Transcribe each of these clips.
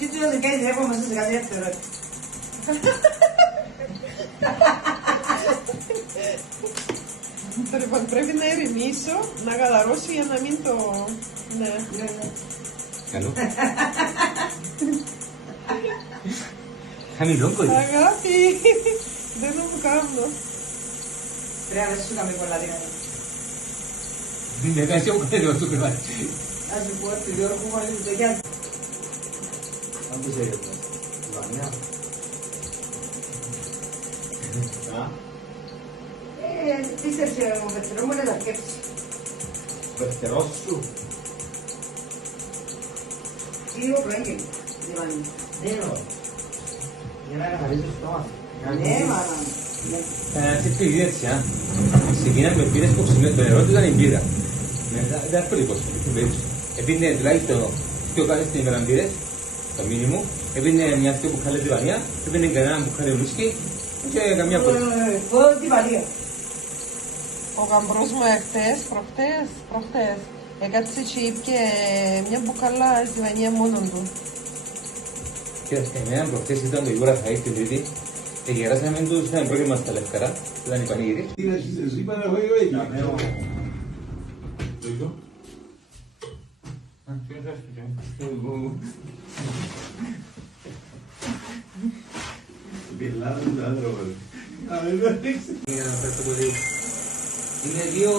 Τι του δεν κάνει τρέπο μέσα σε κάτι δεύτερο. Λοιπόν, πρέπει να ηρεμήσω, να γαλαρώσει για να μην το... Ναι. Καλό. Χαμηλό κολλή. Αγάπη, δεν θα μου κάνω. Πρέπει να σου κάνουμε πολλά δικά. Δεν κάνεις εγώ κάτι το κρεβάτι. Ας σου πω, τη δύο ώρα που βάλει το γιάννη. Αν το ξέρει αυτό. Βανιά. Τι θες, ο πετσερό μου, να τα σκέψεις. Πεστερός σου. Λίγο προέγγελ, Ιβάνη. Ναι, για να καθαρίζεις το στόμα. Ναι, μάνα. Θα είσαι πιο έτσι, α. Ξεκινάμε με πύρες που ξυμμένουν. Το νερό του ήταν η μπύρα. Δεν εύκολο πως. Έπινε τουλάχιστον πιο κάτω στην ημέρα μπύρες, το μήνυμο. Έπινε μια πιο μπουκάλη διβανία. Έπινε κανένα μπουκάλη ουίσκι. Και καμιά πολύ. Τι βαλία. Ο γαμπρός μου προχτές, έκατσε και είπε μια μπουκάλα ζυβανία μόνον του. Κοίταξε, εμένα προχτές ήταν το Ιούρα θα την Τρίτη και γεράσαμε τους, είχαμε πρόβλημα στα Λευκαρά, ήταν η πανηγυρή. Τι να σου είπα να έχω εγώ. Πιλάδος του άνθρωπος. Είναι δύο,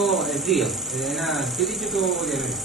ένα σπίτι και το διαβέτη.